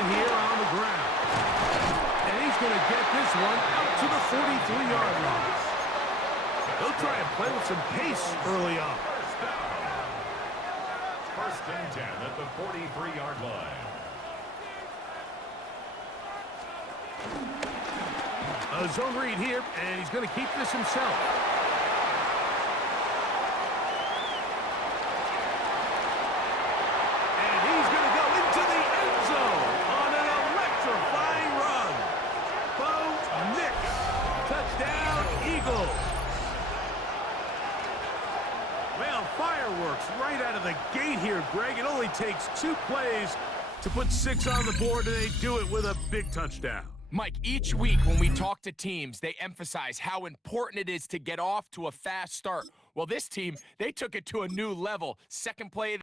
hit here on the ground. And he's going to get this one out to the 43-yard line. They'll try and play with some pace early on. First and 10 at the 43-yard line. A zone read here, and he's going to keep this himself. And he's going to go into the end zone on an electrifying run. Bo Nix. Touchdown, Eagles. Well, fireworks right out of the gate here, Greg. It only takes 2 plays to put 6 on the board, and they do it with a big touchdown. Mike, each week when we talk to teams, they emphasize how important it is to get off to a fast start. Well, this team, they took it to a new level. Second play.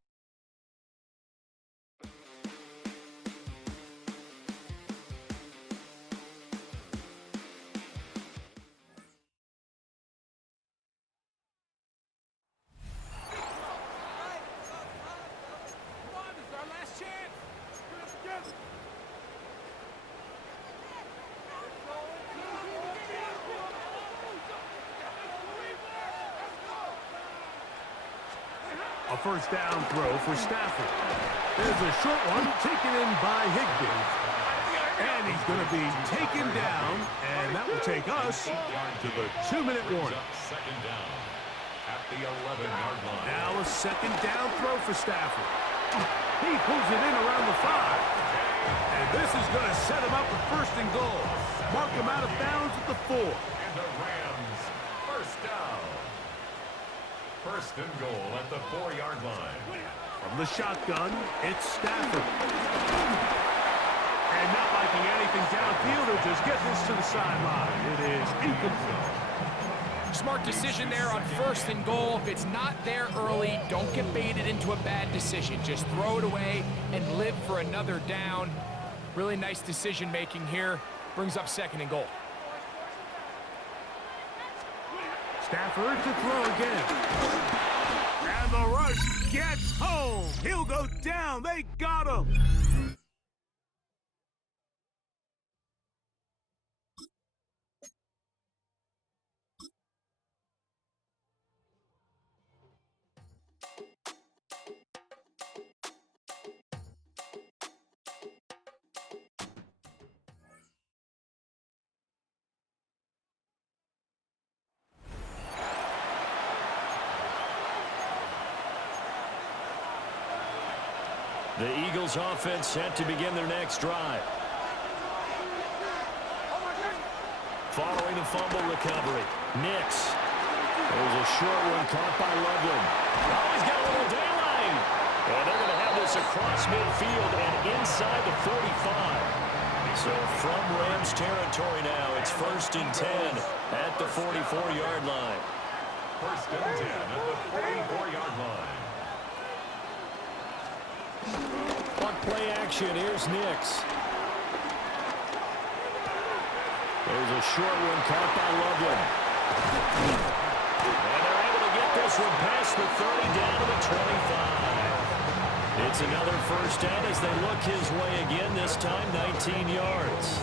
A first down throw for Stafford. There's a short one taken in by Higbee. And he's going to be taken down, and that will take us to the 2-minute warning. Second down at the 11-yard line. Now a second down throw for Stafford. He pulls it in around the 5. And this is going to set him up for first and goal. Mark him out of bounds at the 4. And the Rams first down. First and goal at the 4-yard line. From the shotgun, it's Stafford. And not liking anything downfield, he'll just get this to the sideline. It is incomplete. Smart decision there on first and goal. If it's not there early, don't get baited into a bad decision. Just throw it away and live for another down. Really nice decision making here. Brings up second and goal. Stafford to throw again. And the rush gets home. He'll go down. They got him. The Eagles offense set to begin their next drive. Following the fumble recovery, Nix. There's a short one caught by Loveland. Oh, he's got a little daylight. And they're going to have this across midfield and inside the 45. So from Rams territory now, it's first and 10 at the 44-yard line. First and 10 at the 44-yard line. On play action, here's Nix. There's a short one caught by Loveland. And they're able to get this one past the 30 down to the 25. It's another first down as they look his way again, this time 19 yards.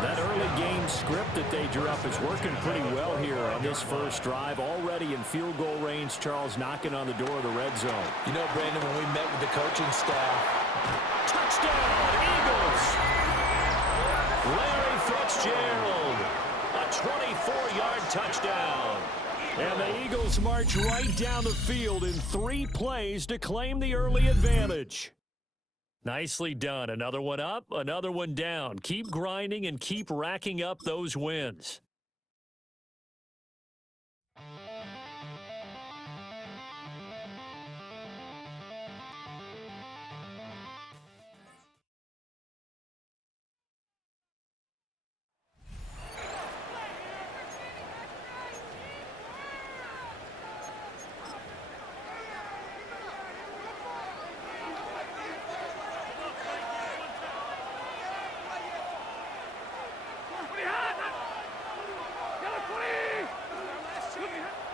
That early game script that they drew up is working pretty well here on this first drive. Already in field goal range, Charles knocking on the door of the red zone. You know, Brandon, when we met with the coaching staff. Touchdown, Eagles! Larry Fitzgerald, a 24-yard touchdown. And the Eagles march right down the field in 3 plays to claim the early advantage. Nicely done. Another one up, another one down. Keep grinding and keep racking up those wins.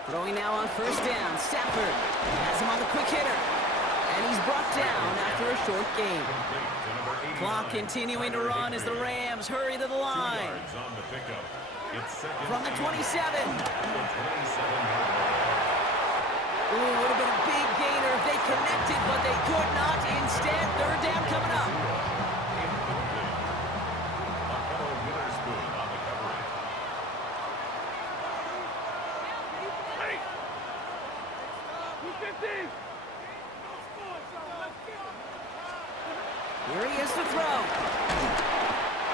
Throwing now on first down. Stafford has him on the quick hitter. And he's brought down after a short gain. Clock continuing to run as the Rams hurry to the line. From the 27. Ooh, would have been a big gainer if they connected, but they could not. Instead, third down coming up. Here he is to throw.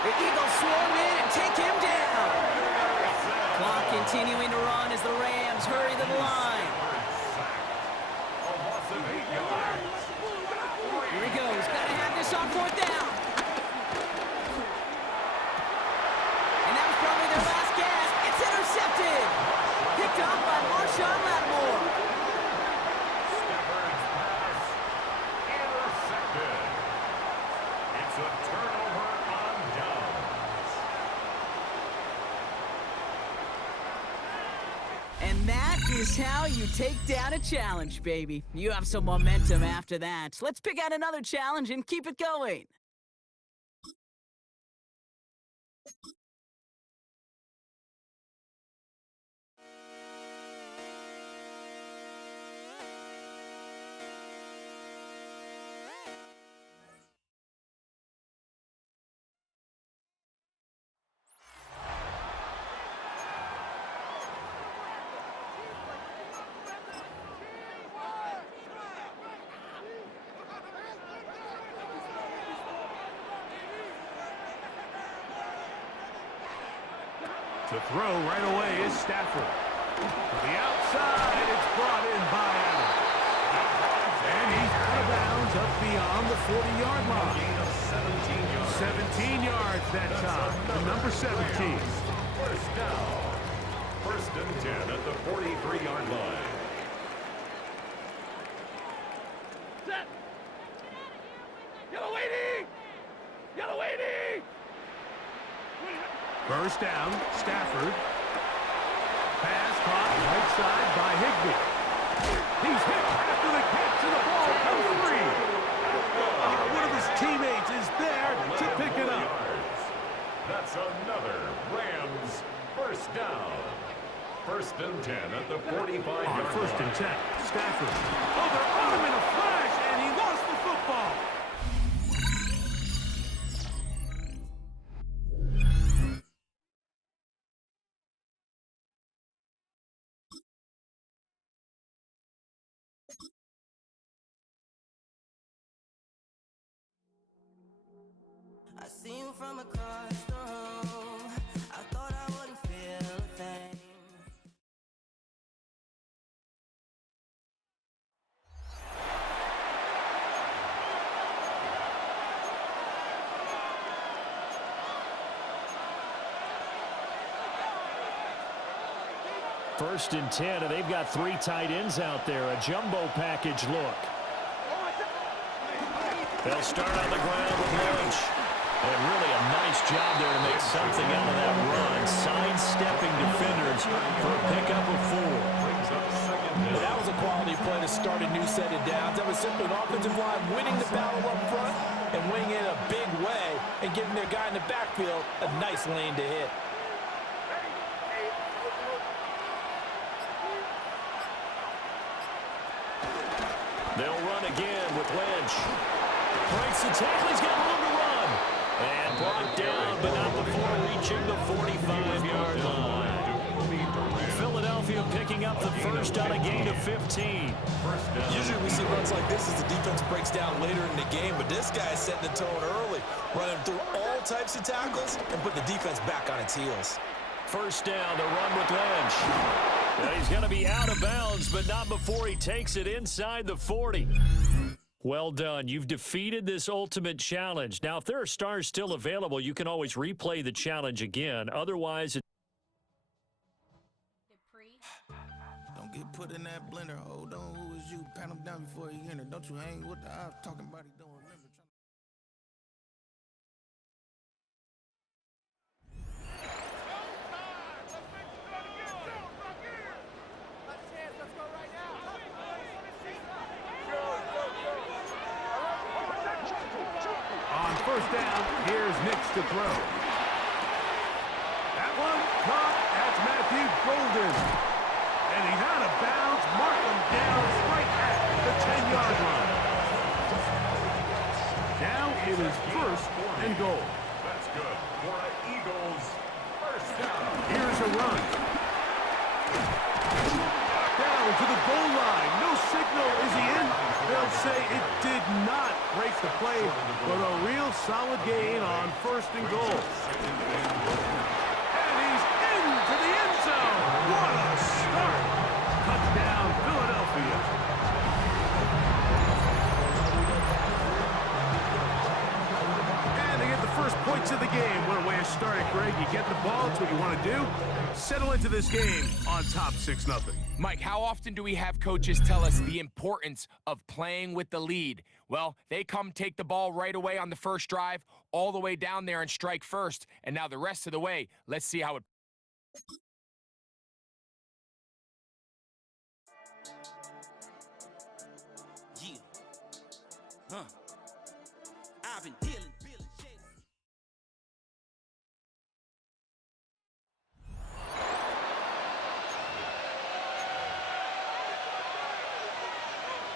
The Eagles swarm in and take him down. Clock continuing to run as the Rams hurry to the line. Here he goes. Got to have this on fourth down. And that was probably their last gasp. It's intercepted. Picked off by Marshawn Lattimore. It's a turnover on downs. And that is how you take down a challenge, baby. You have some momentum after that. Let's pick out another challenge and keep it going. To throw right away is Stafford. To the outside, it's brought in by Allen. And he's out of bounds up beyond the 40-yard line. 17 yards that time to number 17. First down. First and 10 at the 43-yard line. Set. Yellow waiting. Yellow waiting. First down, Stafford. Pass caught right side by Higbee. He's hit after the catch, and the ball comes free. One of his teammates is there to pick it up. That's another Rams first down. First and 10 at the 45-yard line. First and 10, Stafford. Oh, they're on him in a flash, and he lost the football. I see you from across the room. I thought I wouldn't feel a thing. First and 10, and they've got three tight ends out there. A jumbo package look. They'll start on the ground with Lynch. And really a nice job there to make something out of that run. Sidestepping defenders for a pickup of 4. Well, that was a quality play to start a new set of downs. That was simply an offensive line winning the battle up front and winning it in a big way and giving their guy in the backfield a nice lane to hit. They'll run again with Lynch. Breaks the tackle. He's got room to run. And brought down, but not before reaching the 45-yard line. Philadelphia picking up the first on a gain of 15. Usually we see runs like this as the defense breaks down later in the game, but this guy is setting the tone early, running through all types of tackles and put the defense back on its heels. First down, the run with Lynch. And he's going to be out of bounds, but not before he takes it inside the 40. Well done. You've defeated this ultimate challenge. Now, if there are stars still available, you can always replay the challenge again. Otherwise, Don't get put in that blender. Hold on, who is you? Pat him down before he enter. Don't you hang with the ops talking about he don't remember. Here's Nix to throw. That one caught. That's Matthew Golden. And he's out of bounds. Mark him down right at the 10-yard line. Now it is first and goal. That's good for an Eagles first down. Here's a run. Down to the goal line. No signal. Is he in? They'll say it did not break the play, but a real solid gain on first and goal. And he's into the end zone. What a start. Touchdown, Philadelphia. And they get the first points of the game. What a way to start it, Greg. You get the ball. It's what you want to do. Settle into this game on top 6-0. Mike, how often do we have coaches tell us the importance of playing with the lead? Well, they come take the ball right away on the first drive, all the way down there and strike first. And now the rest of the way, let's see how it... Yeah. I've been dealing.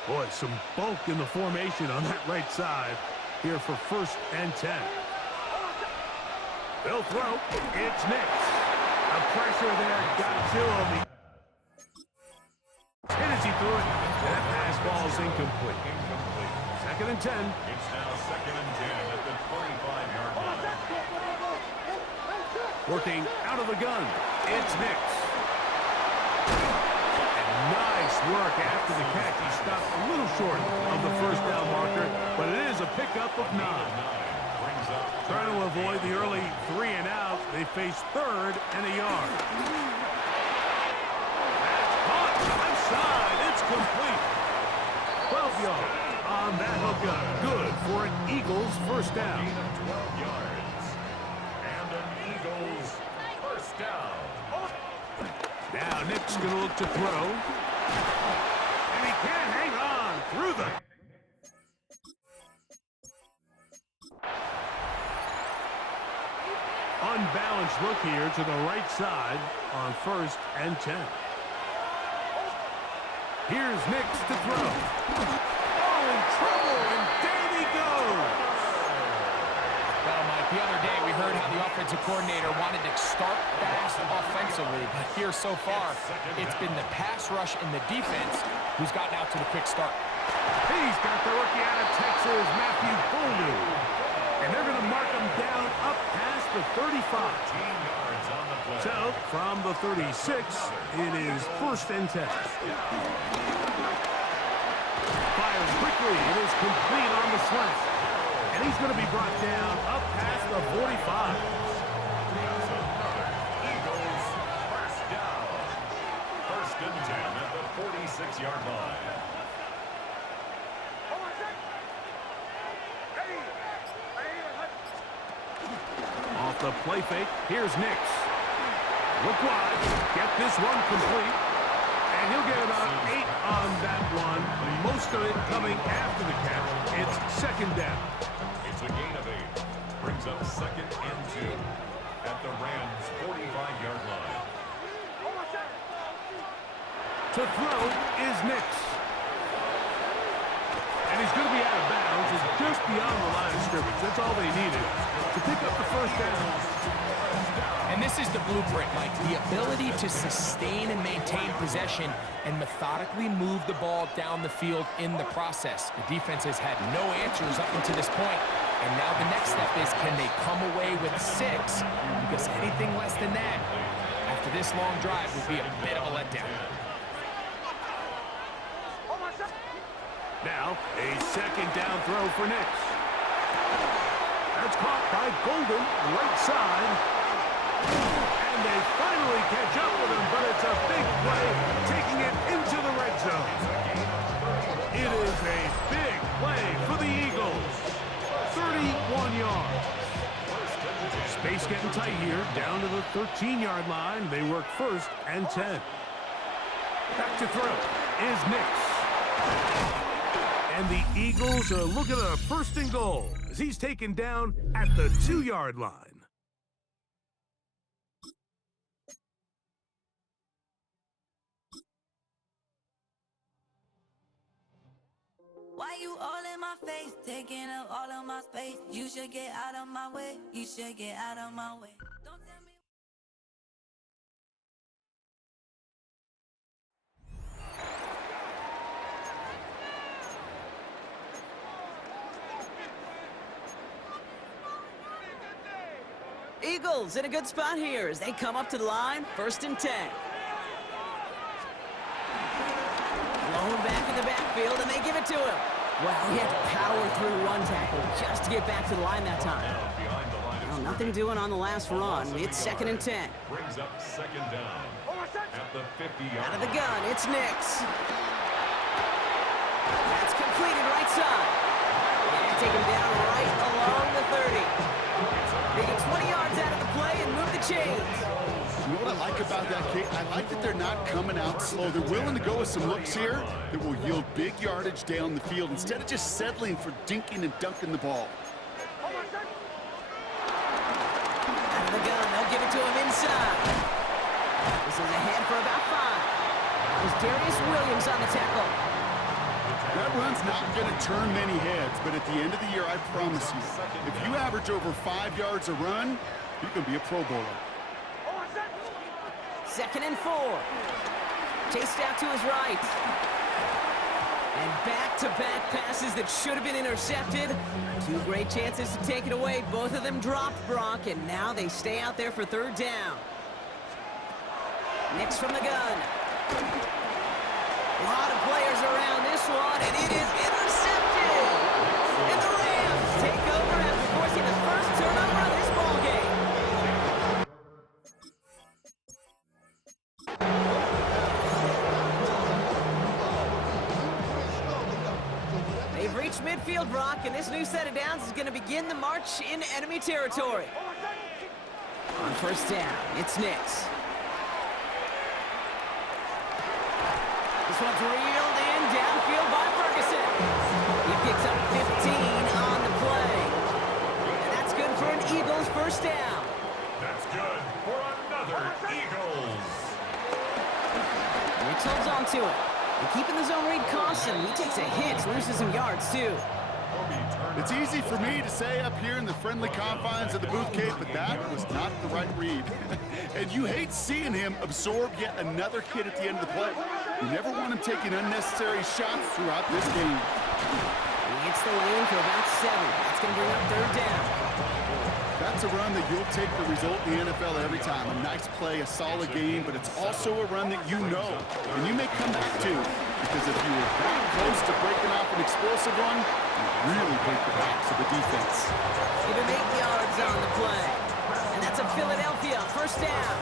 Boy, some bulk in the formation on that right side here for first and 10. They'll throw. It's Nix. The pressure there got to him. Tennessee threw it. That pass falls incomplete. Second and 10. It's now second and 10 at the 25-yard line. Working out of the gun. It's Nix. Nice work after the catch. He stopped a little short of the first down marker, but it is a pickup of 9. Trying to avoid the early 3 and out. They face third and a yard. That's caught. Left side. It's complete. 12 yards on that hookup. Good for an Eagles first down. 12 yards. And an Eagles first down. Now Nick's going to look to throw. And he can't hang on through the... Unbalanced look here to the right side on first and 10. Here's Nick's to throw. Oh, in trouble, and down he goes. Well, Mike, the other day we heard how the offensive coordinator wanted to start fast offensively, but here so far, it's been the pass rush and the defense who's gotten out to the quick start. He's got the rookie out of Texas, Matthew Golden. And they're going to mark him down up past the 35. So, from the 36, it is first and 10. Fires quickly. It is complete on the slant. And he's going to be brought down up past the 45. Eagles first down. First and 10 at the 46-yard line. Off the play fake, here's Nix. Look wide, get this one complete. And he'll get about 8 on that one. Most of it coming after the catch. It's second down. It's a gain of 8. Brings up second and 2 at the Rams' 45-yard line. To throw is Nix. And he's going to be out of bounds. It's just beyond the line of scrimmage. That's all they needed to pick up the first down. And this is the blueprint, Mike. The ability to sustain and maintain possession and methodically move the ball down the field in the process. The defense has had no answers up until this point. And now the next step is, can they come away with 6? Because anything less than that, after this long drive, would be a bit of a letdown. Now, a second down throw for Nix. That's caught by Golden, right side. And they finally catch up with him, but it's a big play, taking it into the red zone. It is a big play for the Eagles. 31 yards. Space getting tight here, down to the 13-yard line. They work first and 10. Back to throw is Nix. And the Eagles are looking at a first and goal as he's taken down at the 2-yard line. Why you all in my face, taking up all of my space? You should get out of my way. You should get out of my way. Don't tell me. Eagles in a good spot here as they come up to the line, 1st and 10. Blown back in the backfield, and they give it to him. Wow, he had to power through one tackle just to get back to the line that time. Well, nothing doing on the last run. It's 2nd and 10. Brings up 2nd down at the 50-yard. Out of the gun, it's Nix. That's completed right side. And take him down right along the 30. They get 20 yards out of the play and move the chains. You know what I like about that kick? I like that they're not coming out slow. They're willing to go with some looks here that will yield big yardage down the field instead of just settling for dinking and dunking the ball. Out of the gun, they'll give it to him inside. This is ahead for about 5. That was Darius Williams on the tackle. That run's not going to turn many heads, but at the end of the year, I promise you, if you average over 5 yards a run, you can be a Pro Bowler. 2nd and 4. Chased out to his right. And back-to-back passes that should have been intercepted. 2 great chances to take it away. Both of them dropped, Brock, and now they stay out there for 3rd down. Nix from the gun. A lot of players around this one, and it is intercepted! And the Rams take over after forcing the first turnover of this ballgame. They've reached midfield, Brock, and this new set of downs is going to begin the march in enemy territory. On 1st down, it's Nix. This one's reeled in downfield by Ferguson. He picks up 15 on the play. And that's good for an Eagles 1st down. That's good for another Eagles. Nix holds on to it. And keeping the zone read caution, he takes a hit, loses some yards too. It's easy for me to say up here in the friendly confines of the booth, Kate, but that was not the right read. And you hate seeing him absorb yet another hit at the end of the play. You never want him taking unnecessary shots throughout this game. He hits the lane for about 7. That's going to bring up 3rd down. That's a run that you'll take the result in the NFL every time. A nice play, a solid game, but it's also a run that you know, and you may come back to, because if you were that close to breaking off an explosive run, you really break the backs of the defense. Give him 8 yards on the play. And that's a Philadelphia 1st down.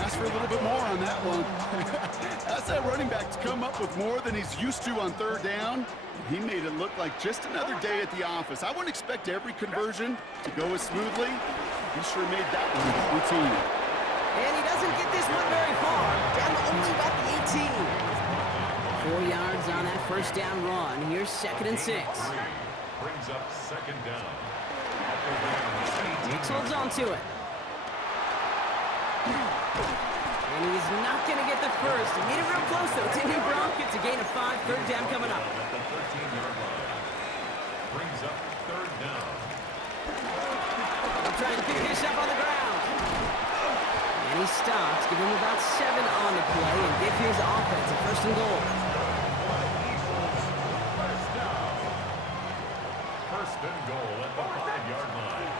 Ask for a little bit more on that one. That's that running back to come up with more than he's used to on 3rd down. He made it look like just another day at the office. I wouldn't expect every conversion to go as smoothly. He sure made that one routine. And he doesn't get this one very far. Down to only about the 18. 4 yards on that 1st down run. Here's 2nd and 6. Brings up 2nd down. Nix holds on to it. And he's not going to get the first. He made it real close, though. Timmy Brown gets a gain of 5. 3rd down coming up. At the 13-yard line. Brings up 3rd down. He'll try and pick this up on the ground. And he stops. Give him about 7 on the play and give his offense a 1st and goal. First down. 1st and goal at the 5-yard line.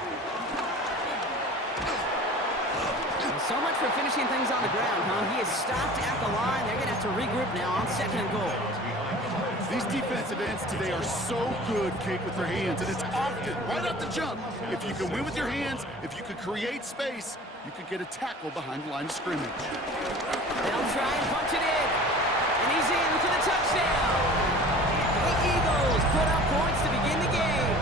So much for finishing things on the ground, huh? He is stopped at the line. They're going to have to regroup now on 2nd and goal. These defensive ends today are so good, Kate, with their hands, and it's often right off the jump. If you can win with your hands, if you can create space, you can get a tackle behind the line of scrimmage. They'll try and punch it in. And he's in for the touchdown. The Eagles put up points to begin the game.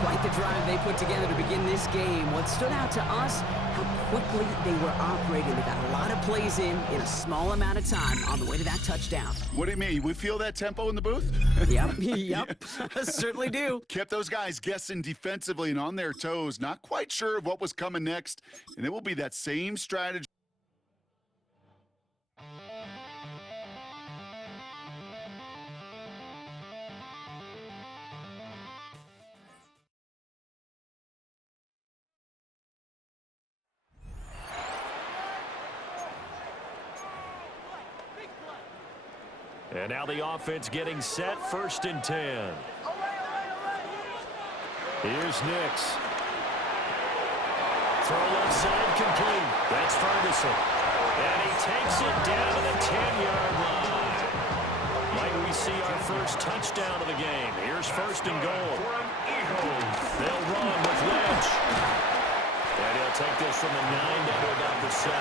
Quite the drive they put together to begin this game. What stood out to us, how quickly they were operating. They got a lot of plays in a small amount of time on the way to that touchdown. What do you mean? We feel that tempo in the booth? Yep. Certainly do. Kept those guys guessing defensively and on their toes, not quite sure of what was coming next, and it will be that same strategy. And now the offense getting set, 1st and 10. Here's Nix. Throw left side complete. That's Ferguson. And he takes it down to the 10-yard line. Might we see our first touchdown of the game. Here's 1st and goal. They'll run with Lynch. And he'll take this from the 9 down to about the 7.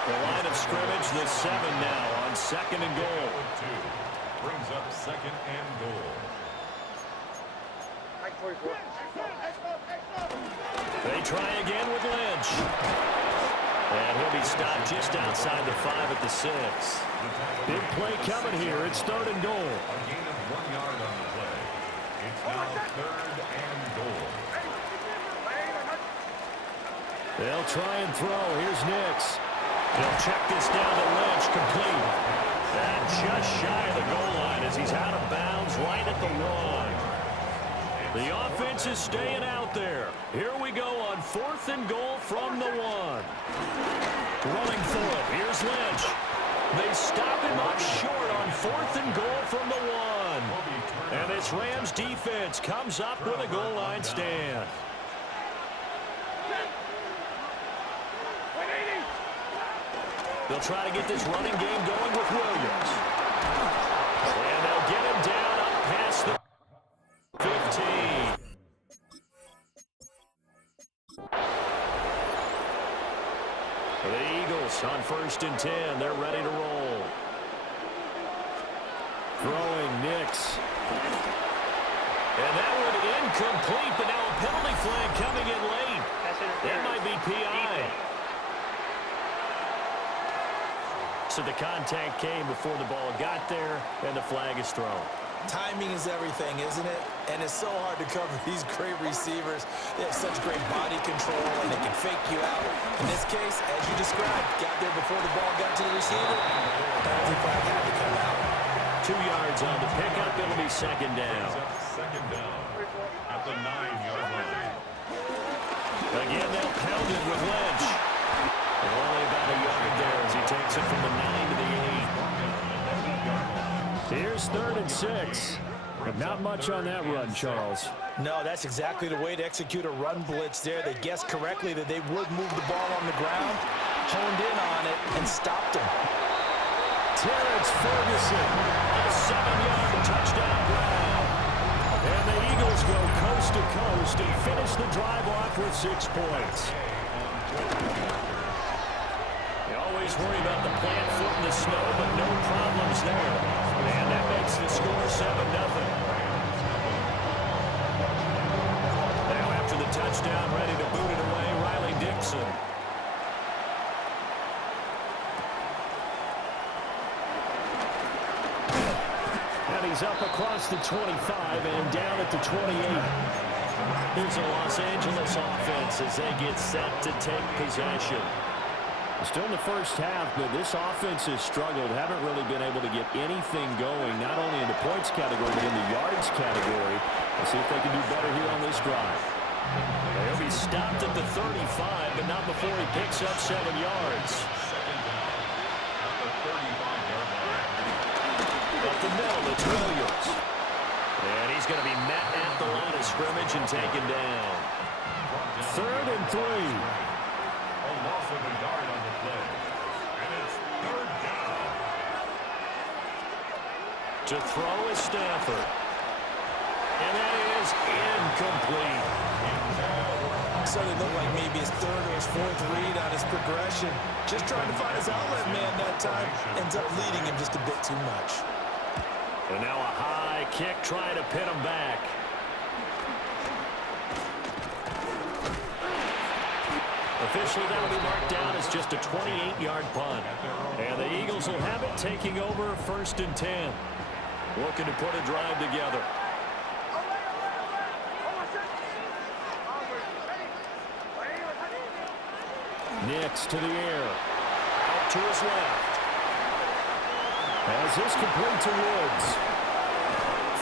The line of scrimmage, the 7 now on 2nd and goal. Brings up 2nd and goal. They try again with Lynch. And he'll be stopped just outside the 5 at the 6. Big play coming here. It's 3rd and goal. A gain of 1 yard on the play. It's now 3rd and goal. They'll try and throw. Here's Nix. He'll check this down to Lynch, complete. And just shy of the goal line as he's out of bounds right at the 1. The offense is staying out there. Here we go on 4th and goal from the 1. Running for it. Here's Lynch. They stop him up short on 4th and goal from the 1. And this Rams defense comes up with a goal line stand. They'll try to get this running game going with Williams. And they'll get him down up past the 15. The Eagles on 1st and 10. They're ready to roll. Throwing Nix. And that one incomplete, but now a penalty flag coming in late. That might be PI. So the contact came before the ball got there, and the flag is thrown. Timing is everything, isn't it? And it's so hard to cover these great receivers. They have such great body control, and they can fake you out. In this case, as you described, got there before the ball got to the receiver. Penalty flag had to come out. 2 yards on the pickup. It'll be 2nd down. 2nd down at the 9-yard line. Again, they'll pound it with Lynch. Only about a yard there as he takes it from the 9 to the 8. Here's 3rd and 6. But not much on that run, Charles. No, that's exactly the way to execute a run blitz there. They guessed correctly that they would move the ball on the ground, honed in on it, and stopped him. Terrence Ferguson, a 7-yard touchdown grab. And the Eagles go coast to coast and finish the drive off with 6 points. You always worry about the plant foot in the snow, but no problems there. And that makes the score 7-0. Now after the touchdown, ready to boot it away, Riley Dixon. And he's up across the 25 and down at the 28. Here's a Los Angeles offense as they get set to take possession. Still in the first half, but this offense has struggled. Haven't really been able to get anything going, not only in the points category, but in the yards category. Let's see if they can do better here on this drive. They'll be stopped at the 35, but not before he picks up 7 yards. Up the middle, it's Williams. And he's going to be met at the line of scrimmage and taken down. 3rd and 3. A loss of a yard on the play. And it's 3rd down. To throw is Stafford. And that is incomplete. So it looked like maybe his 3rd or his 4th read on his progression. Just trying to find his outlet man that time. Ends up leading him just a bit too much. And now a high kick trying to pin him back. Officially, that'll be marked down as just a 28-yard punt. And the Eagles will have it, taking over 1st and 10. Looking to put a drive together. Nix to the air. Out to his left. As this complete to Woods.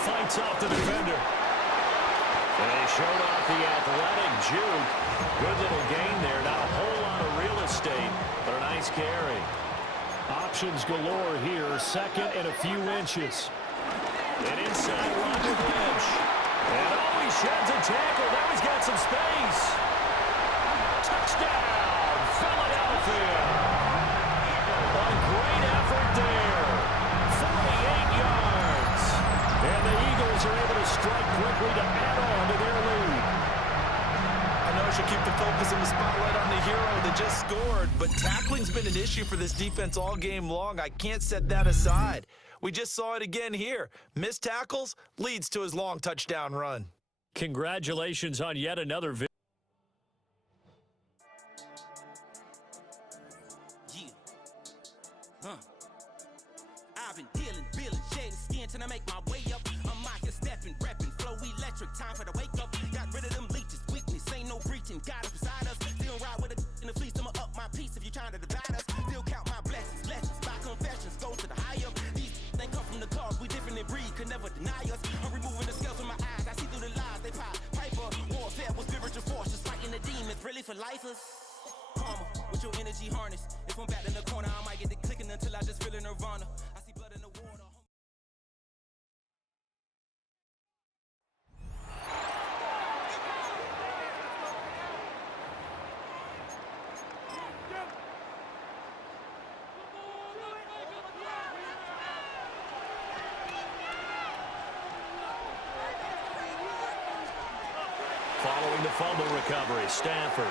Fights off the defender. And they showed off the athletic juke. Good little gain there. Not a whole lot of real estate, but a nice carry. Options galore here. 2nd and a few inches. An inside run with Lynch. And oh, he sheds a tackle. Now he's got some space. Touchdown, Philadelphia. A great effort there. 48 yards. And the Eagles are able to strike quickly to add on to their lead. I know I should keep the focus and the spotlight on the hero that just scored, but tackling's been an issue for this defense all game long. I can't set that aside. We just saw it again here. Missed tackles leads to his long touchdown run. Congratulations on yet another victory. I've been dealing, shedding skin till I make my way up. I'm out here stepping, repping, flow electric, time for the wake up. Got rid of them leeches, weakness, ain't no breaching, got us beside us. Still ride with a in the fleece, I'ma up my piece if you trying to divide us. Still count my blessings, lessons, my confessions, go to the higher. These they come from the cause, we different in breed, could never deny us. I'm removing the scales from my eyes, I see through the lies, they pop. Piper, warfare with spiritual force, just fighting the demons, really for lifers. Karma, with your energy harness. If I'm back in the corner, I might get it clicking until I just feel a nirvana. I see blood in the water. Following the fumble recovery, Stafford.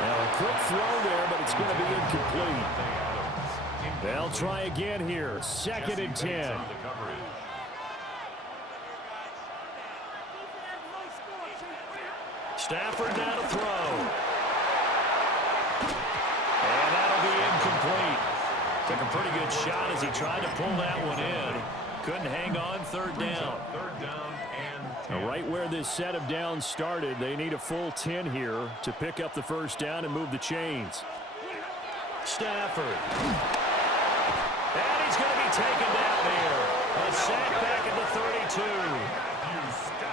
Now a quick throw there, but it's going to be incomplete. They'll try again here. 2nd and 10. Stafford now to throw. And that'll be incomplete. Took a pretty good shot as he tried to pull that one in. Couldn't hang on. 3rd down. 3rd down and 10. Now right where this set of downs started, they need a full 10 here to pick up the 1st down and move the chains. Stafford. And he's going to be taken down here. A sack back at the 32.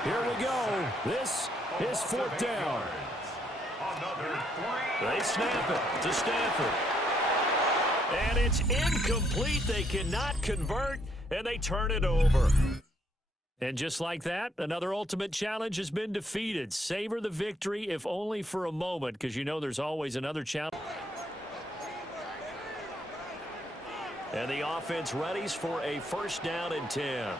Here we go. This is 4th down. They snap it to Stafford. And it's incomplete. They cannot convert, and they turn it over. And just like that, another ultimate challenge has been defeated. Savor the victory, if only for a moment, because you know there's always another challenge. And the offense readies for a 1st down and 10.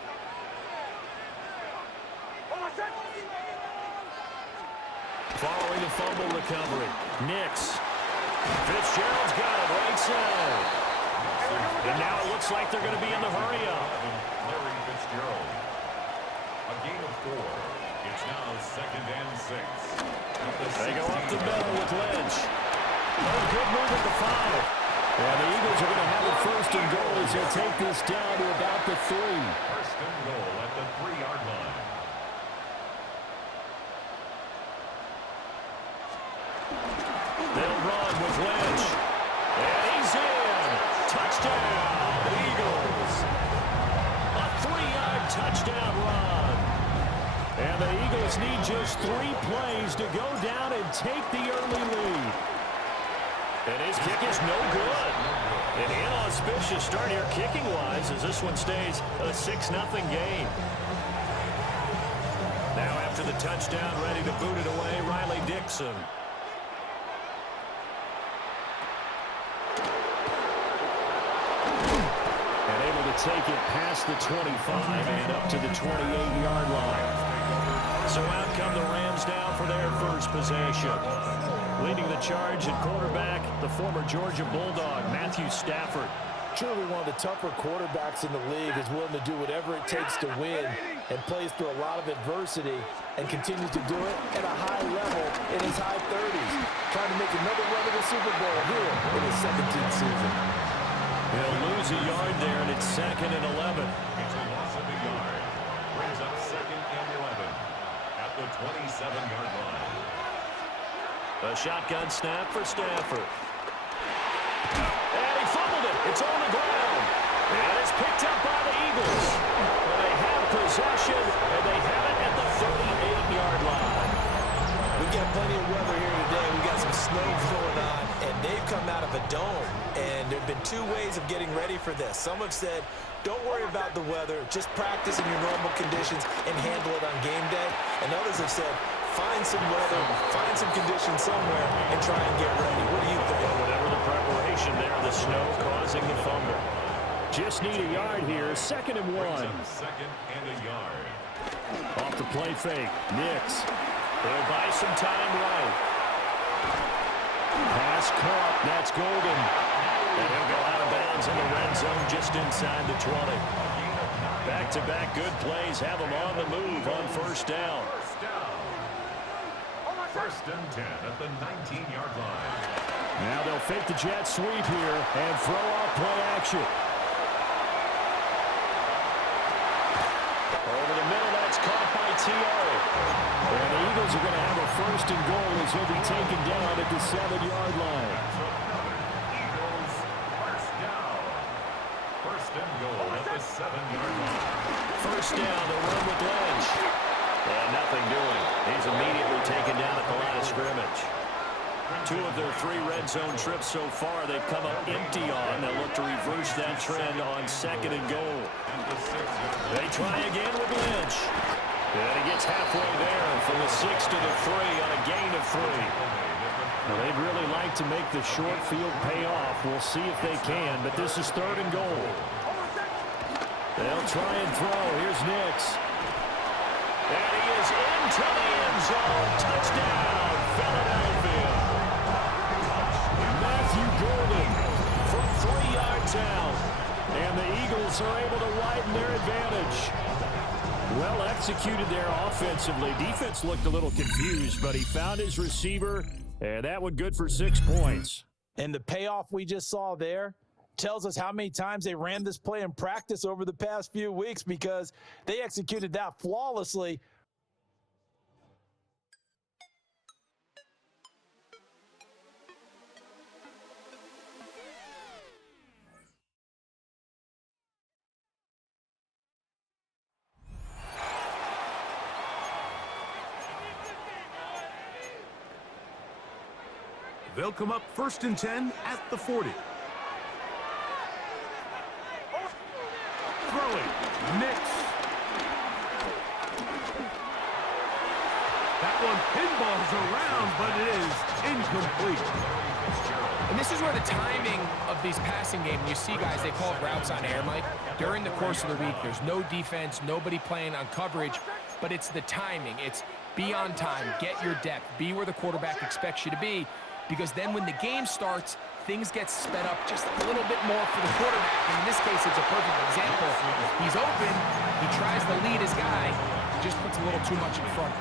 Following the fumble recovery, Nix. Fitzgerald's got it right side. And now it looks like they're going to be in the hurry-up. Larry Fitzgerald. A gain of 4. It's now 2nd and 6. They go up the middle with Lynch. Oh, good move at the 5. And the Eagles are going to have it 1st and goal as they take this down to about the 3. 1st and goal at the 3-yard line. They'll run with Lynch. And he's in. Touchdown, Eagles. A 3-yard touchdown run. And the Eagles need just 3 plays to go down and take the early lead. And his kick is no good. An inauspicious start here kicking-wise as this one stays a 6-0 game. Now after the touchdown, ready to boot it away, Riley Dixon. And able to take it past the 25 and up to the 28-yard line. So out come the Rams down for their first possession. Leading the charge at quarterback, the former Georgia Bulldog, Matthew Stafford. Truly one of the tougher quarterbacks in the league, is willing to do whatever it takes to win. and plays through a lot of adversity and continues to do it at a high level in his high 30s, trying to make another run to the Super Bowl here in his 17th season. He'll lose a yard there, and it's 2nd and 11. It's a loss of a yard. Brings up 2nd and 11 at the 27-yard line. A shotgun snap for Stafford. And he fumbled it. It's on the ground. And it's picked up by the Eagles. And they have possession, and they have it at the 38-yard line. We've got plenty of weather here today. We've got some snow going on, and they've come out of a dome. And there have been two ways of getting ready for this. Some have said, don't worry about the weather. Just practice in your normal conditions and handle it on game day. And others have said, find some weather, find some conditions somewhere, and try and get ready. What do you think? Well, whatever the preparation there, the snow causing the fumble. Just need a yard here, 2nd and 1. 2nd and a yard. Off the play fake, Nix. They'll buy some time right. Pass caught, that's Golden. And he'll go out of bounds in the red zone just inside the 20. Back-to-back good plays have them on the move on 1st down. 1st and 10 at the 19-yard line. Now they'll fake the jet sweep here and throw off play action. Over the middle, that's caught by T.O. And the Eagles are going to have a 1st and goal as he'll be taken down at the 7-yard line. Eagles 1st down. 1st and goal at the 7-yard line. 1st down, they'll run with Lynch. And nothing doing. He's immediately taken down at the line of scrimmage. 2 of their 3 red zone trips so far, they've come up empty on. They'll look to reverse that trend on 2nd and goal. They try again with Lynch. And he gets halfway there from the 6 to the 3 on a gain of 3. Now, they'd really like to make the short field pay off. We'll see if they can, but this is 3rd and goal. They'll try and throw. Here's Nix. And he is into the end zone. Touchdown, Philadelphia. Matthew Golden from 3 yards out. And the Eagles are able to widen their advantage. Well executed there offensively. Defense looked a little confused, but he found his receiver, and that one good for 6 points. And the payoff we just saw there tells us how many times they ran this play in practice over the past few weeks, because they executed that flawlessly. They'll come up 1st and 10 at the 40. Throwing, Nix. That one pinballs around, but it is incomplete. And this is where the timing of these passing games, you see guys, they call it routes on air, Mike. During the course of the week, there's no defense, nobody playing on coverage, but it's the timing. It's be on time, get your depth, be where the quarterback expects you to be, because then when the game starts, things get sped up just a little bit more for the quarterback. And in this case, it's a perfect example. He's open, he tries to lead his guy, just puts a little too much in front.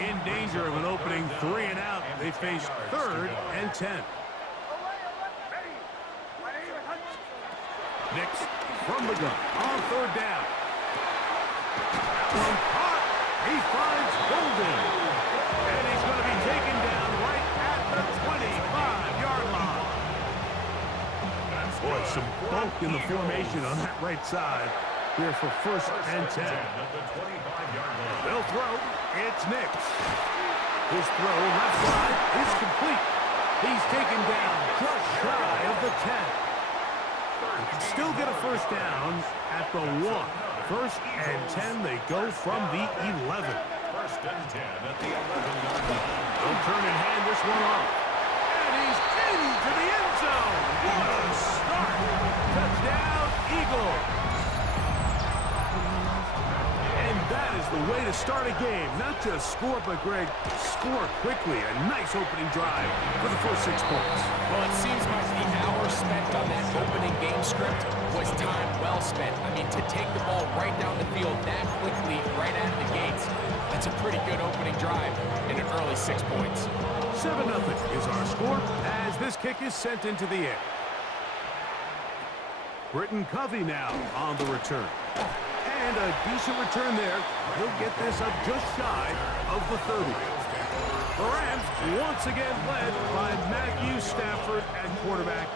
In danger of an opening 3 and out, they face 3rd and 10. Nix from the gun on 3rd down. That one caught. He finds Golden. And he's going to be taken down right at the 25-yard line. Boy, some bulk in the formation on that right side here for 1st and 10. They'll throw. It's Nix. His throw left side is complete. He's taken down just shy of the 10. Still get a 1st down at the 1. 1st and 10, they go from the 11. 1st and 10 at the 11-yard line. They'll turn and hand this one off. And he's into the end zone. What a start. Touchdown, Eagles. And that is the way to start a game. Not just score, but, Greg, score quickly. A nice opening drive for the first 6 points. Well, it seems like the hour spent on that opening game script was time well spent. I mean, to take the ball right down the field that quickly, right out of the gates, that's a pretty good opening drive in an early 6 points. 7-0 is our score as this kick is sent into the air. Britton Covey now on the return. And a decent return there. He'll get this up just shy of the 30. The Rams once again led by Matthew Stafford at quarterback.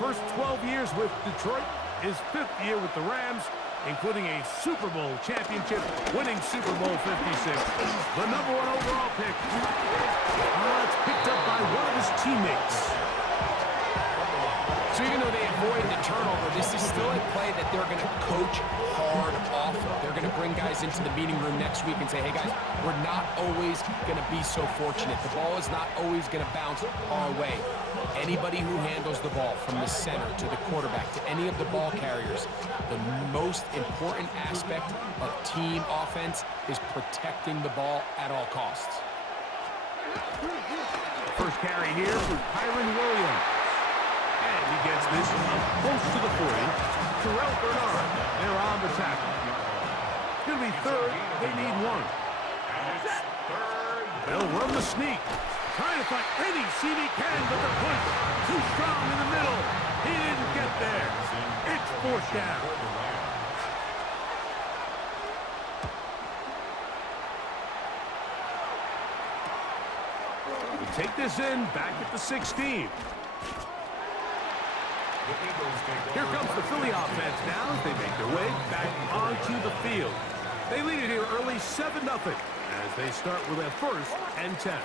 First 12 years with Detroit, his 5th year with the Rams, including a Super Bowl championship, winning Super Bowl 56. The #1 overall pick. It's picked up by one of his teammates. So even though they avoid the turnover, this is still a play that they're going to coach hard off of. They're going to bring guys into the meeting room next week and say, hey, guys, we're not always going to be so fortunate. The ball is not always going to bounce our way. Anybody who handles the ball from the center to the quarterback to any of the ball carriers, the most important aspect of team offense is protecting the ball at all costs. First carry here for Kyron Williams. And he gets this up close to the 40. Terrell Bernard, they're on the tackle. It's going to be 3rd. They need 1. They'll run the sneak. Trying to find any seam he can, but the push too strong in the middle. He didn't get there. It's 4th down. We take this in back at the 16. Here comes the Philly offense now as they make their way back onto the field. They lead it here early 7-0 as they start with a 1st and 10.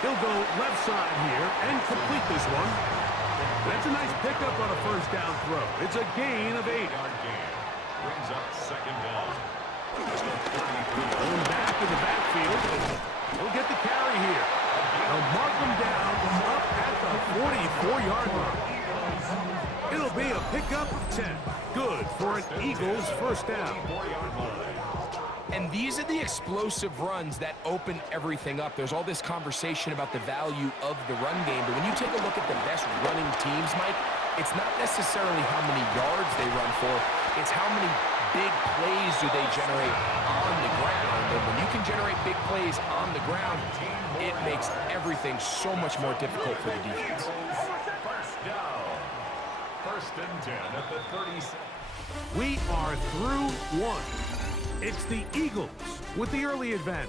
He'll go left side here and complete this one. That's a nice pickup on a 1st down throw. It's a gain of 8. Brings up 2nd down. Going back in the backfield. He'll get the carry here. They'll mark him down up at the 44-yard line. It'll be a pickup of 10. Good for an Eagles 1st down. And these are the explosive runs that open everything up. There's all this conversation about the value of the run game, but when you take a look at the best running teams, Mike, it's not necessarily how many yards they run for, it's how many big plays do they generate on the ground. And when you can generate big plays on the ground, it makes everything so much more difficult for the defense. 1st down. 1st and 10 at the 37. We are through 1. It's the Eagles with the early advantage.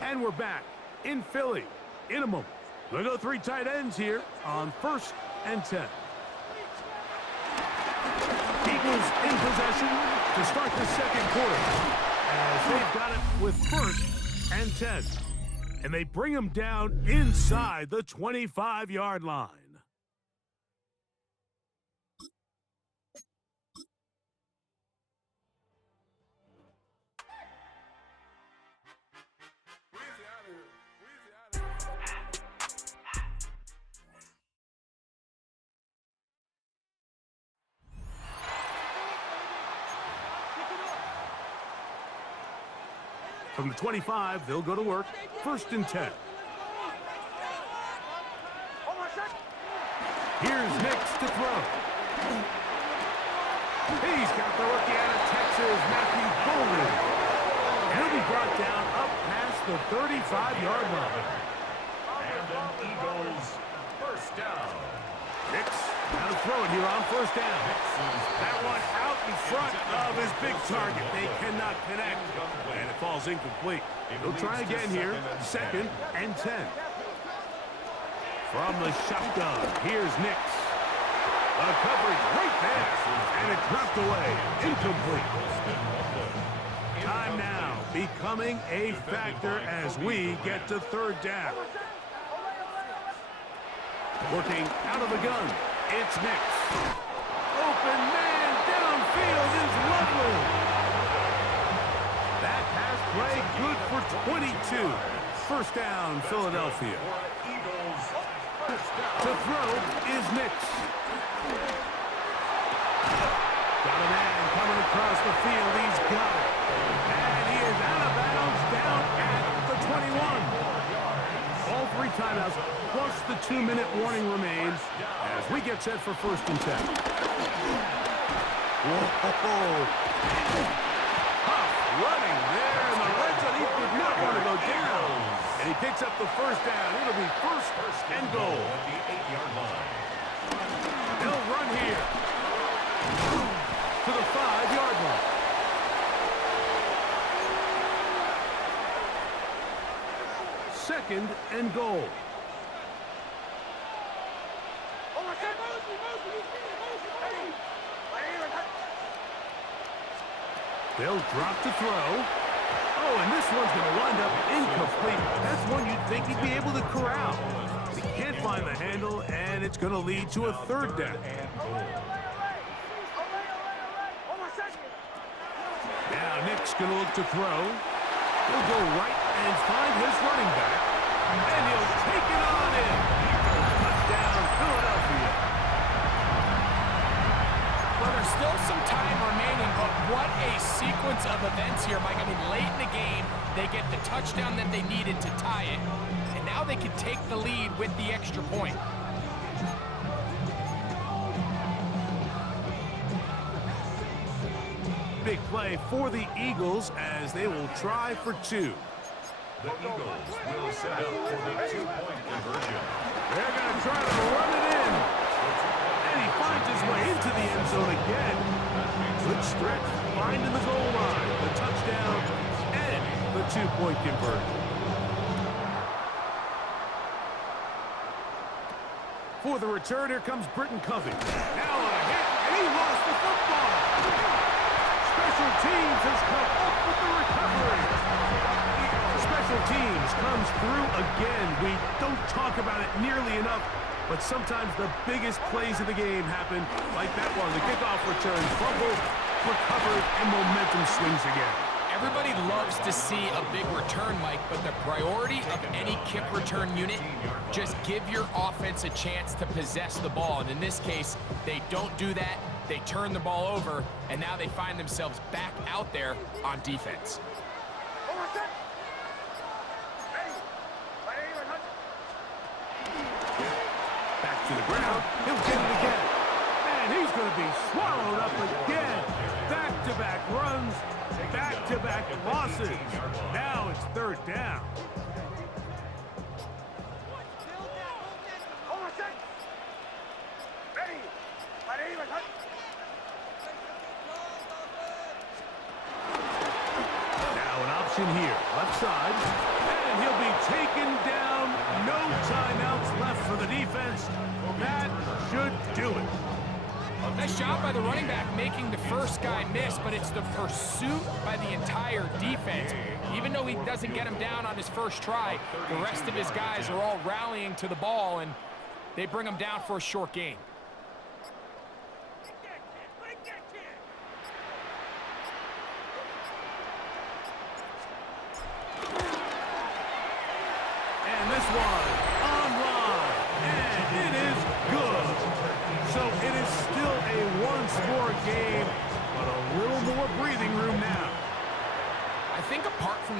And we're back in Philly in a moment. We'll go 3 tight ends here on 1st and 10. Eagles in possession to start the 2nd quarter as they've got it with 1st and 10. And they bring them down inside the 25-yard line. From the 25, they'll go to work. 1st and 10. Here's Nix to throw. He's got the rookie out of Texas, Matthew Bowman. And he'll be brought down up past the 35-yard line. And an Eagles 1st down. Nix now to throw it here on 1st down. That one out in front of his big target. They cannot connect. And it falls incomplete. He'll try again here. 2nd and 10. From the shotgun, here's Nix. The coverage right there. And it dropped away. Incomplete. Time now becoming a factor as we get to 3rd down. Working out of the gun. It's Nix. Open man downfield is Loveland. That pass play good for 22. 1st down, Philadelphia. To throw is Nix. Got a man across the field. He's got it. And he is out of bounds down at the 21. All 3 timeouts plus the 2-minute warning remains as we get set for 1st and 10. Whoa. Tough running there in the red zone. He did not want to go down. And he picks up the 1st down. It'll be 1st and goal. At the 8-yard line. They'll run here to the 5-yard line. Second and goal. They'll drop to throw. Oh, and this one's going to wind up incomplete. That's one you'd think he'd be able to corral. He can't find the handle, and it's going to lead to a 3rd down. Now Nick's going to look to throw. He'll go right and find his running back, and he'll take it on in. Touchdown, Philadelphia. Well, there's still some time remaining, but what a sequence of events here, Mike. I mean, late in the game, they get the touchdown that they needed to tie it, and now they can take the lead with the extra point. Big play for the Eagles as they will try for 2. The Eagles will set up for the 2-point conversion. They're going to try to run it in. And he finds his way into the end zone again. Good stretch, finding the goal line, the touchdown, and the 2-point conversion. For the return, here comes Britton Covey. Now on a hit, and he lost the football. Special teams has come up with the recovery. Special teams comes through again. We don't talk about it nearly enough, but sometimes the biggest plays of the game happen like that one. The kickoff return, fumble, recovered, and momentum swings again. Everybody loves to see a big return, Mike, but the priority of any kick return unit, just give your offense a chance to possess the ball. And in this case, they don't do that. They turn the ball over, and now they find themselves back out there on defense. Back to the ground. He'll get it again. And he's going to be swallowed up again. Back-to-back runs, back-to-back losses. Now it's 3rd down. Here, left side, and he'll be taken down. No timeouts left for the defense. That should do it. Nice job by the running back making the first guy miss, but it's the pursuit by the entire defense. Even though he doesn't get him down on his first try, the rest of his guys are all rallying to the ball, and they bring him down for a short gain.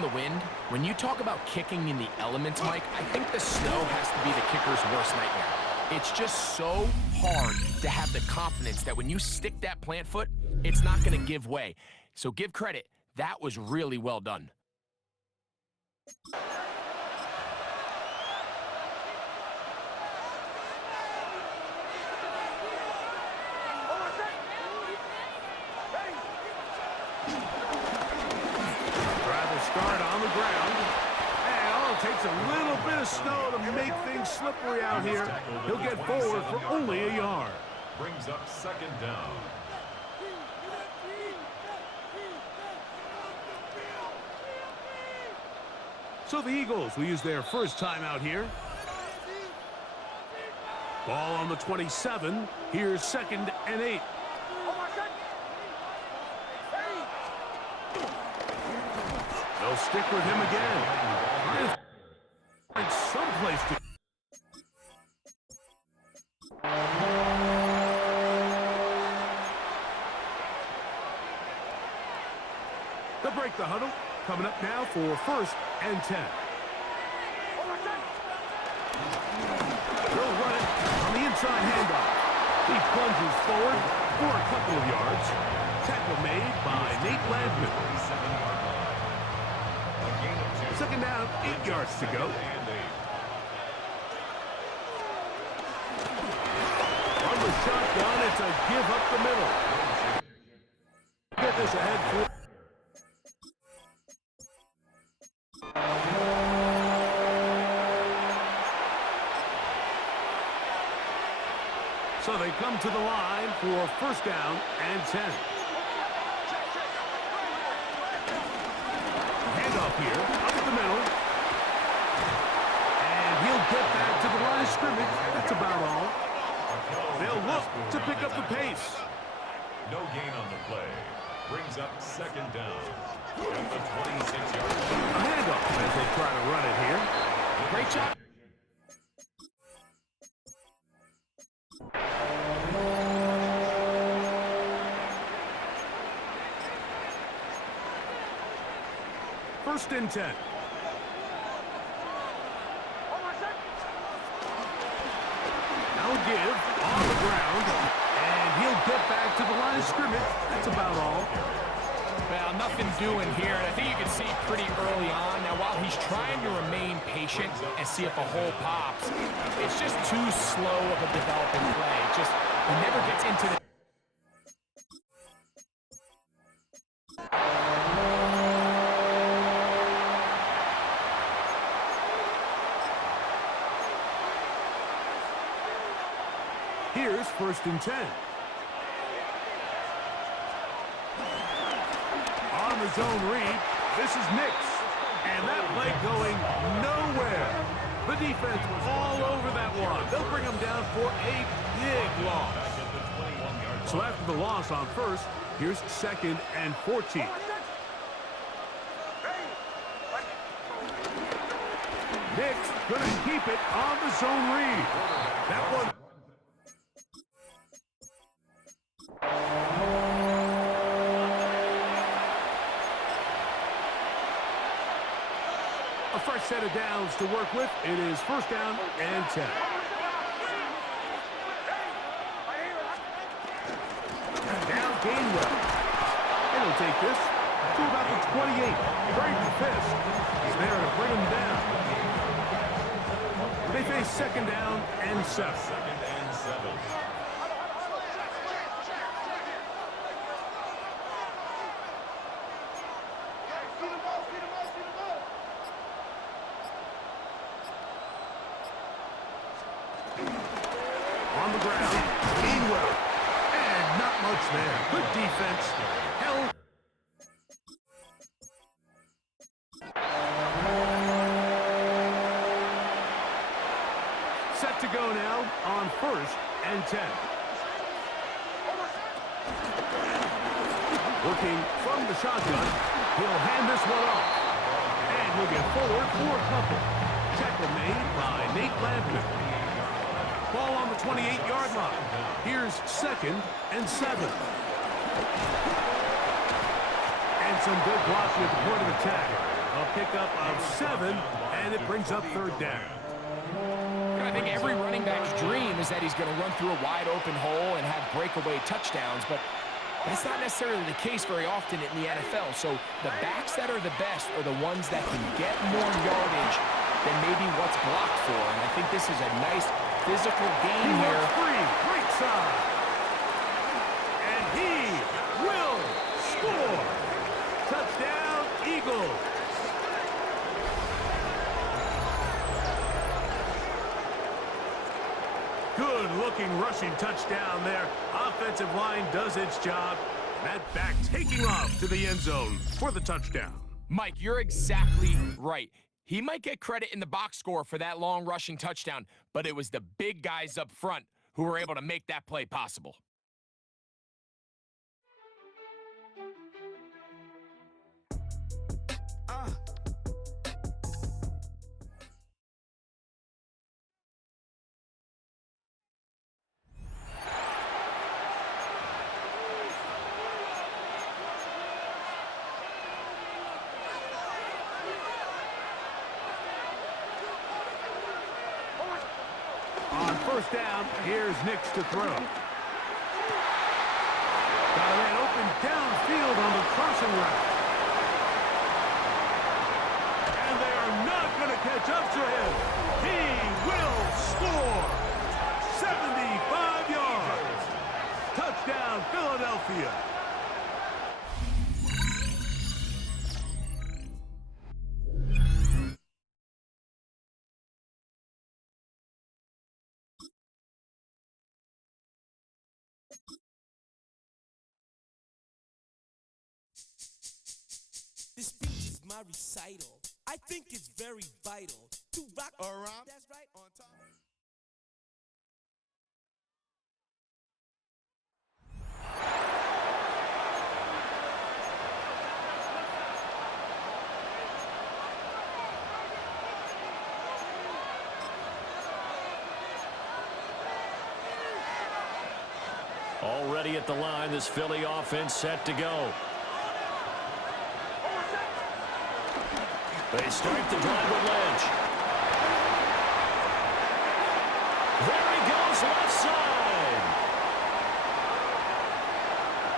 The wind, when you talk about kicking in the elements, Mike, I think the snow has to be the kicker's worst nightmare. It's just so hard to have the confidence that when you stick that plant foot, it's not going to give way. So give credit, that was really well done. Start on the ground. And all it takes a little bit of snow to make things slippery out here. He'll get forward for only a yard. Brings up 2nd down. So the Eagles will use their first timeout here. Ball on the 27. Here's 2nd and 8. They'll stick with him again. Find someplace to. coming up now for 1st and 10. They'll run it on the inside handoff. He plunges forward for a couple of yards. Tackle made by Nate Landman. 2nd down, 8 yards to go. On the shotgun, it's a give up the middle. Get this ahead for... So they come to the line for 1st down and 10. Handoff here, up the middle. And he'll get back to the line of scrimmage. That's about all. They'll look to pick up the pace. No gain on the play. Brings up 2nd down. At the 26-yard line. A handoff as they try to run it here. Great job. First and 10. Now give on the ground, and he'll get back to the line of scrimmage. That's about all. Well, nothing doing here, and I think you can see pretty early on. Now, while he's trying to remain patient and see if a hole pops, it's just too slow of a developing play. Just, he never gets into the... Here's 1st and 10. On the zone read, this is Nix. And that play going nowhere. The defense all over that one. They'll bring him down for a big loss. So after the loss on 1st, here's 2nd and 14. Nix gonna keep it on the zone read. That one. A fresh set of downs to work with. It is 1st down and 10. Now Gainwell. And he'll take this to about the 28. Brayden Fisk is there to bring him down. They face 2nd down and 7. 2nd and 7. On the ground, Gainwell. And not much there. Good defense. Held. Set to go now on 1st and 10. Working from the shotgun. He'll hand this one off. And he'll get forward for a couple. Tackle made by Nate Landman. Ball on the 28-yard line. Here's 2nd and 7. And some good blocking at the point of attack. A pickup of 7, and it brings up 3rd down. I think every running back's dream is that he's going to run through a wide open hole and have breakaway touchdowns, but that's not necessarily the case very often in the NFL. So the backs that are the best are the ones that can get more yardage than maybe what's blocked for. And I think this is a nice physical game here. Free, right side. And he will score. Touchdown, Eagles. Good-looking rushing touchdown there. Offensive line does its job. That back taking off to the end zone for the touchdown. Mike, you're exactly right. He might get credit in the box score for that long rushing touchdown, but it was the big guys up front who were able to make that play possible. first down. Here's Nix to throw. Got a man open downfield on the crossing route. And they are not going to catch up to him. He will score. 75 yards. Touchdown, Philadelphia. This speech is my recital. I think it's very vital to rock around. That's right, on time. Already at the line, this Philly offense set to go. They start the drive with Lynch. There he goes, left side.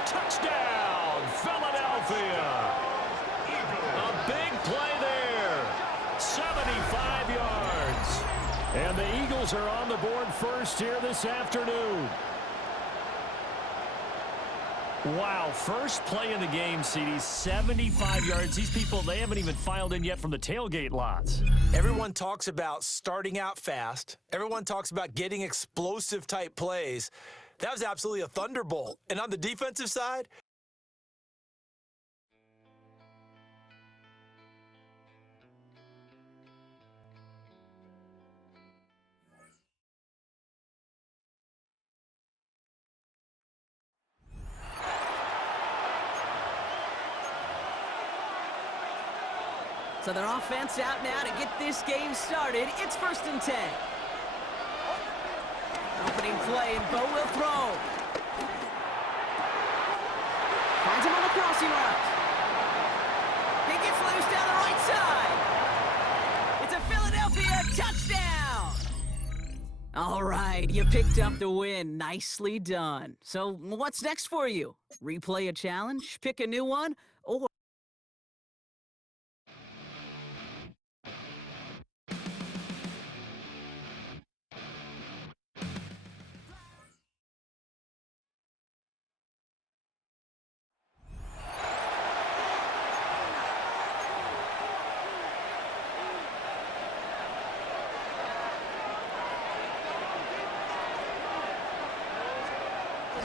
Touchdown, Philadelphia. A big play there. 75 yards. And the Eagles are on the board first here this afternoon. Wow, first play in the game, CD, 75 yards. These people, they haven't even filed in yet from the tailgate lots. Everyone talks about starting out fast. Everyone talks about getting explosive type plays. That was absolutely a thunderbolt. And on the defensive side, So their offense out now to get this game started. It's 1st and 10. Opening play, and Bo will throw. Finds him on the crossing route. He gets loose down the right side. It's a Philadelphia touchdown. All right, you picked up the win. Nicely done. So what's next for you? Replay a challenge, pick a new one, or...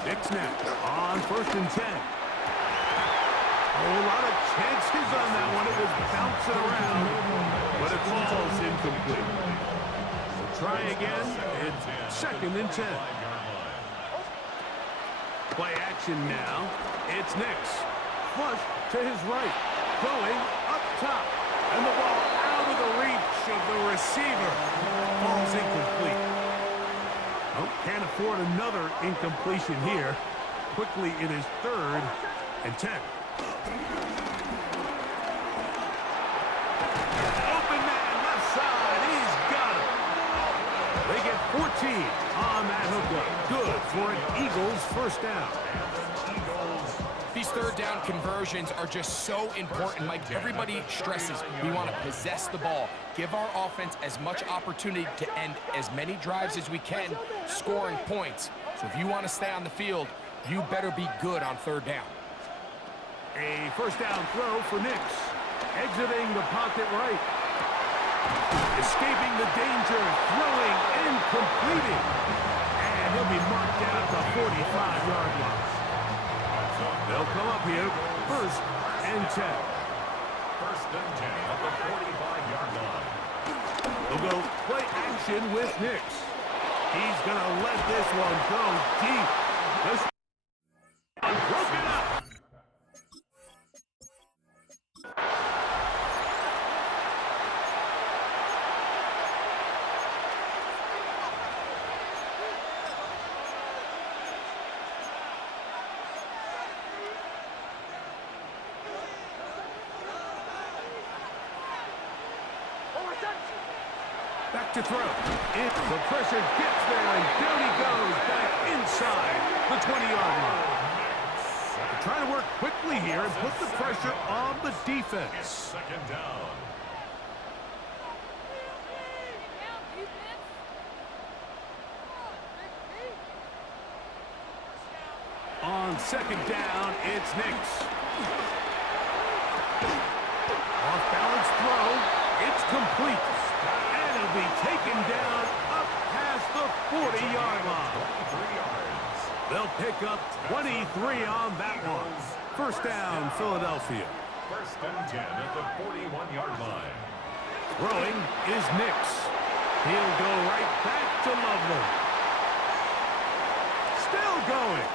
Nix now on 1st and 10. A lot of chances on that one. It was bouncing around, but it falls incomplete. So try again. It's 2nd and 10. Play action now. It's Nix. Flush to his right. Going up top. And the ball out of the reach of the receiver. Falls incomplete. Oh, can't afford another incompletion here. Quickly in his 3rd and 10. Open man, left side. He's got it. They get 14 on that hookup. Good for an Eagles first down. These 3rd down conversions are just so important. Like everybody stresses, we want to possess the ball, give our offense as much opportunity to end as many drives as we can, scoring points. So if you want to stay on the field, you better be good on 3rd down. A first down throw for Nix. Exiting the pocket right. Escaping the danger, throwing and completing. And he'll be marked down at the 45-yard line. They'll come up here, 1st and 10. 1st and 10 at the 45-yard line. They'll go play action with Nix. He's going to let this one go deep. This broken up. Back to throw. If the pressure gets there, and down he goes back inside the 20-yard line. They're trying to work quickly here and put the pressure on the defense. Second down. On second down, it's Nix. Off-balance throw. It's complete. And it'll be taken down up past the 40-yard line. 23 yards. They'll pick up 23 on that one. First down, Philadelphia. First and 10 at the 41-yard line. Throwing is Nix. He'll go right back to Loveland. Still going.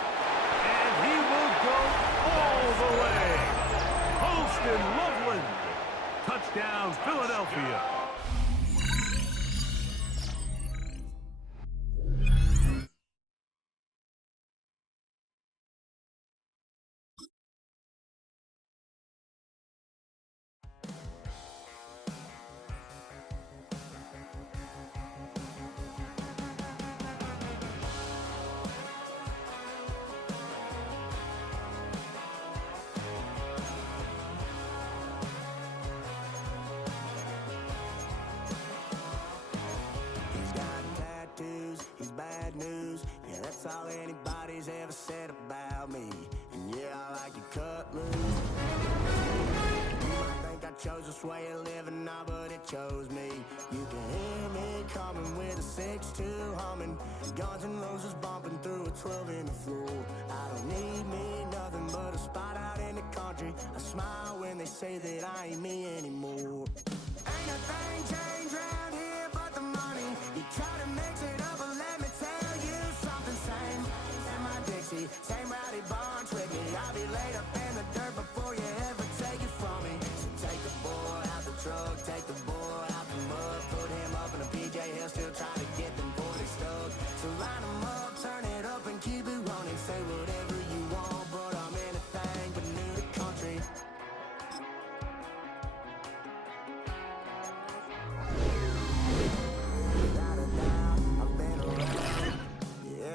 And he will go all the way. Holston Loveland. Touchdown, Philadelphia. Bad news, yeah, that's all anybody's ever said about me. And yeah, I like to cut loose. You might think I chose this way of living now, but it chose me. You can hear me coming with a 6-2 humming, Guns N' Roses bumping through a 12 in the floor. I don't need me nothing but a spot out in the country. I smile when they say that I ain't me anymore. Ain't a thing changed around here but the money. You try to mix it up, but let me tell you something. Same in my Dixie, same rowdy barn trick me. I'll be laid up in the dirt before you ever take it from me. So take the boy out the truck, take the boy out the mud, put him up in a PJ, he'll still try to get them 40 stuck. So line him up, turn it up and keep it running. Say whatever you want, but I'm anything but new to country.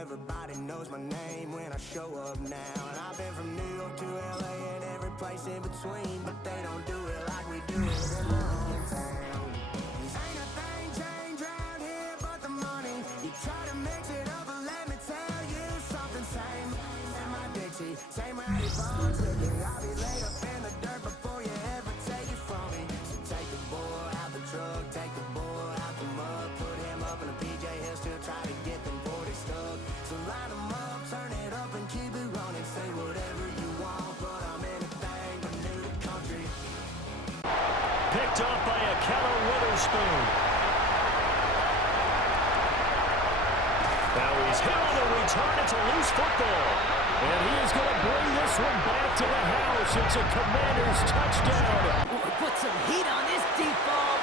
Everybody knows my name when I show up now. And I've been from New York to LA and every place in between, but they don't do it like we do it in my hometown. Ain't a thing changed around here but the money. You try to mix it up, but let me tell you something. Same in my Dixie, same rowdy barns with me. I'll be laid up in the dirt before you ever take it from me. So take the boy out the truck, take the boy out the mud, put him up in a PJ, he'll still try to get them 40 stuck. So line them up, turn it up and keep it running. Say whatever you want, but I'm anything but new to country. Picked up by a Keller Witherspoon. Now he's hit on the return. It's a loose football. And he is going to bring this one back to the house. It's a Commanders touchdown. Put some heat on this deep ball.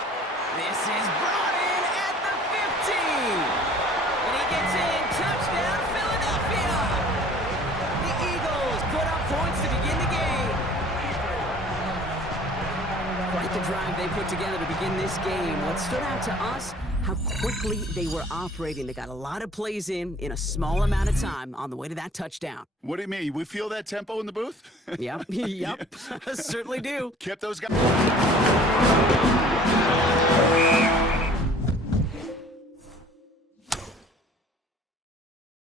This is brought in at the 15. And he gets in. Touchdown, Philadelphia. The Eagles put up points to begin the game. Quite the drive they put together to begin this game. What stood out to us, how quickly they were operating. They got a lot of plays in a small amount of time on the way to that touchdown. What do you mean? We feel that tempo in the booth? Yep, yep, certainly do. Kept those guys.